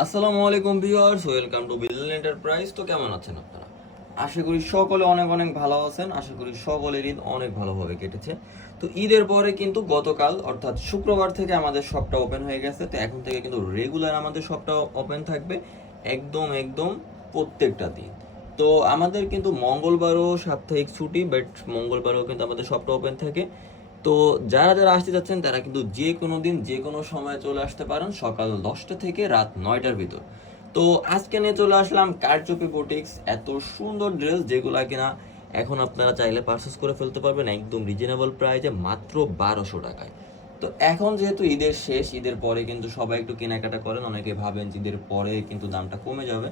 আসসালামু আলাইকুম viewers, welcome to Buildon enterprise তো কেমন আছেন আপনারা? আশা করি সকলে অনেক অনেক ভালো আছেন, আশা করি সকলের ঈদ অনেক ভালোভাবে কেটেছে। তো ঈদের পরে কিন্তু গতকাল, অর্থাৎ শুক্রবার থেকে আমাদের শপটা ওপেন হয়ে গেছে। তো এখন থেকে কিন্তু রেগুলার আমাদের শপটা ওপেন থাকবে, একদম একদম প্রত্যেকটা দিন। তো আমাদের কিন্তু মঙ্গলবারও সাপ্তাহিক ছুটি বাট মঙ্গলবারও কিন্তু আমাদের শপটা ওপেন থাকে। তো যারা যারা আসতে যাচ্ছেন, তারা কিন্তু যে কোনো দিন, যে কোনো সময় চলে আসতে পারেন সকাল দশটা থেকে রাত নয়টার ভিতর। তো আজকে নিয়ে চলে আসলাম কারচুপি বুটিক্স। এত সুন্দর ড্রেস, যেগুলা কিনা এখন আপনারা চাইলে পারচেস করে ফেলতে পারবেন একদম রিজনেবল প্রাইজে মাত্র বারোশো টাকায়। তো এখন যেহেতু ঈদের শেষ, ঈদের পরে কিন্তু সবাই একটু কেনাকাটা করেন। অনেকে ভাবেন ঈদের পরে কিন্তু দামটা কমে যাবে।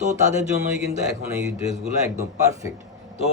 তো তাদের জন্যই কিন্তু এখন এই ড্রেসগুলো একদম পারফেক্ট তো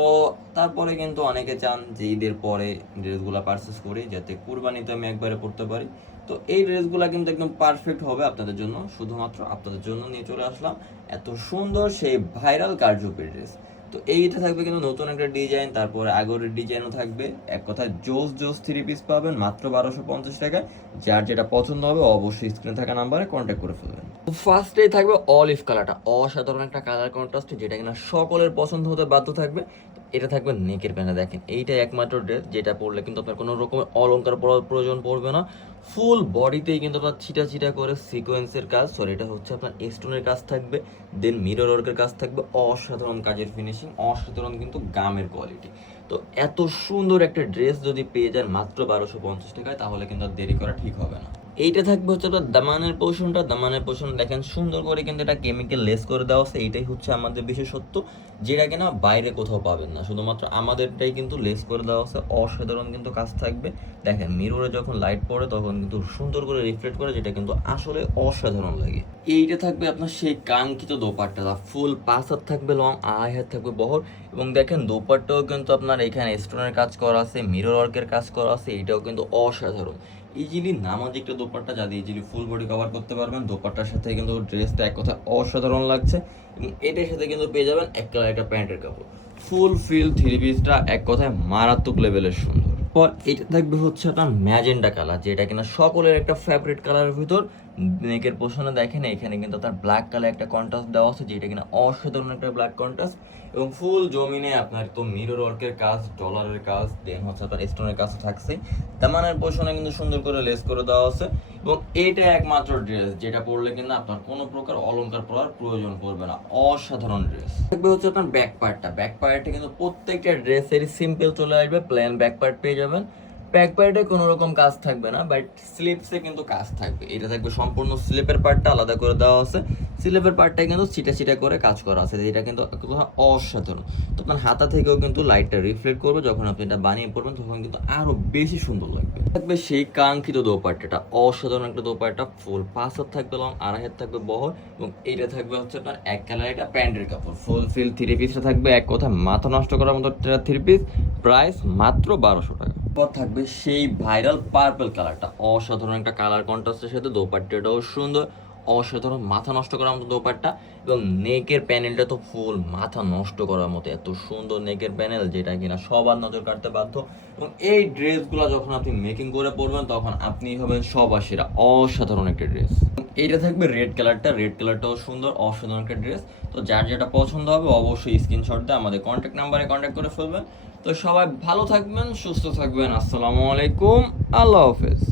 তারপরে কিন্তু অনেকে চান যে ঈদের পরে ড্রেসগুলো পারচেস করি, যাতে কুরবানিতে আমি একবারে পড়তে পারি। তো এই ড্রেসগুলো কিন্তু একদম পারফেক্ট হবে আপনাদের জন্য। শুধুমাত্র আপনাদের জন্য নিয়ে চলে আসলাম এত সুন্দর সেই ভাইরাল কারজুপের ড্রেস তো এইটা থাকবে কিন্তু নতুন একটা ডিজাইন তারপরে আগরের ডিজাইনও থাকবে। এক কথায় জোস জোস থ্রি পিস পাবেন, মাত্র বারোশো পঞ্চাশ টাকায়। যার যেটা পছন্দ হবে অবশ্যই স্ক্রিনে থাকা নাম্বারে কন্ট্যাক্ট করে ফেলবেন। ফার্স্টেই থাকবে অলিভ কালারটা অসাধারণ একটা কালার কন্ট্রাস্ট যেটা কিনা সকলের পছন্দ হতে বাধ্য থাকবে। এটা থাকবে নেকের প্যানে দেখেন। এইটাই একমাত্র ড্রেস যেটা পরলে কিন্তু আপনার কোনো রকমের অলঙ্কার পরার প্রয়োজন পড়বে না। ফুল বডিতেই কিন্তু আপনার ছিটা ছিটা করে সিকোয়েন্সের কাজ। সরি এটা হচ্ছে আপনার স্টোনের কাজ থাকবে। দেন মিরর ওয়ার্কের কাজ থাকবে। অসাধারণ কাজের ফিনিশিং অসাধারণ কিন্তু গামের কোয়ালিটি তো এত সুন্দর একটা ড্রেস যদি পেয়ে যান মাত্র বারোশো পঞ্চাশ টাকায়, তাহলে কিন্তু আর দেরি করা ঠিক হবে না। এইটা থাকবে হচ্ছে আপনার দামানের পোষণটা দামানের পোষণ দেখেন, সুন্দর করে কিন্তু এটা কেমিক্যাল লেস করে দেওয়া আছে এইটাই হচ্ছে আমাদের বিশেষত্ব, যেটা কিনা বাইরে কোথাও পাবেন না। শুধুমাত্র আমাদেরটাই কিন্তু লেস করে দেওয়া আছে অসাধারণ কিন্তু কাজ থাকবে। দেখেন মিররে যখন লাইট পড়ে, তখন কিন্তু সুন্দর করে রিফ্লেক্ট করে, যেটা কিন্তু আসলে অসাধারণ লাগে। এইটা থাকবে আপনার সেই কাঙ্ক্ষিত দোপাট্টা। ফুল পাঁচ হাত থাকবে লং আড়াই হাত থাকবে বহর। এবং দেখেন, দোপাট্টাও কিন্তু আপনার এখানে স্টোনের কাজ করা আছে মিরর ওয়ার্কের কাজ করা আছে। এটাও কিন্তু অসাধারণ। ইজিলি নামাজ একটা দোপাট্টা, যা দিয়ে ইজিলি ফুল বডি কভার করতে পারবেন, দোপাট্টার সাথে কিন্তু ড্রেসটা এক কথা অসাধারণ লাগছে এবং এটার সাথে কিন্তু পেয়ে যাবেন এক কালার একটা প্যান্টের কাপড়। ফুল ফিল থ্রি পিসটা এক কথায় মারাত্মক লেভেলের সুন্দর। পর এটা থাকবে হচ্ছে আপনার ম্যাজেন্ডা কালার, যেটা কিনা সকলের একটা ফেভারিট কালারের ভিতর। নেকের পোষণে দেখেন, এখানে কিন্তু তার ব্ল্যাক কালার একটা কন্ট্রাস্ট দেওয়া আছে, যেটা কিনা অসাধারণ একটা ব্ল্যাক কন্ট্রাস্ট এবং ফুল জমিনে আপনার তো মিরর ওয়ার্কের কাজ ডলারের কাজ দেন হচ্ছে আপনার স্টোনের কাজ থাকছে। দামানের পোষণে কিন্তু সুন্দর করে লেস করে দেওয়া আছে। এবং এটা একমাত্র ড্রেস যেটা পরলে কিন্তু আপনার কোনো প্রকার অলংকার পরার প্রয়োজন পড়বে না। অসাধারণ ড্রেস থাকবে হচ্ছে আপনার ব্যাক পার্টটা ব্যাক পার্টটা কিন্তু প্রত্যেকটা ড্রেসেরই সিম্পল চলে আসবে প্লেন ব্যাক পার্ট পেয়ে যাবেন ব্যাক পার্টে কোনো রকম কাজ থাকবে না বাট স্লিপসে কিন্তু কাজ থাকবে। এটা থাকবে সম্পূর্ণ স্লিপের পার্টটা আলাদা করে দেওয়া আছে। স্লিপের পার্টটা কিন্তু ছিটা ছিটা করে কাজ করা আছে। এটা কিন্তু অসাধারণ। তো আপনার হাতা থেকেও কিন্তু লাইটটা রিফ্লেক্ট করবে। যখন আপনি এটা বানিয়ে পড়বেন তখন কিন্তু আরও বেশি সুন্দর লাগবে। থাকবে সেই কাঙ্ক্ষিত দোপাট্টাটা। অসাধারণ একটা দোপাট্টা। ফুল পাঁচ হাত থাকবে লং আড়াই হাত থাকবে বহর, এবং এইটা থাকবে হচ্ছে আপনার এক কালার একটা প্যান্টের কাপড়। ফুল ফিল থ্রি পিসটা থাকবে এক কথা মাথা নষ্ট করার মতো থ্রি পিস প্রাইস মাত্র বারোশো টাকা। পর থাকবে সেই ভাইরাল পার্পল কালারটা অসাধারণ একটা কালার কন্ট্রাস্টের সাথে দোপাট্টাটাও সুন্দর। অসাধারণ মাথা নষ্ট করার মতো দোপাট্টা এবং নেকের প্যানেলটা তো ফুল মাথা নষ্ট করার মতো এত সুন্দর নেকের প্যানেল যেটা কিনা সবার নজর কাটতে বাধ্য। এবং এই ড্রেসগুলো যখন আপনি মেকিং করে পরবেন, তখন আপনি হবেন সবার সেরা অসাধারণ একটা ড্রেস। এইটা থাকবে রেড কালারটা রেড কালারটাও সুন্দর, অসাধারণ একটা ড্রেস। তো যার যেটা পছন্দ হবে অবশ্যই স্ক্রিনশট দিয়ে আমাদের কন্ট্যাক্ট নাম্বারে কন্ট্যাক্ট করে ফেলবেন। তো সবাই ভালো থাকবেন, সুস্থ থাকবেন। আসসালামু আলাইকুম, আল্লাহ হাফেজ।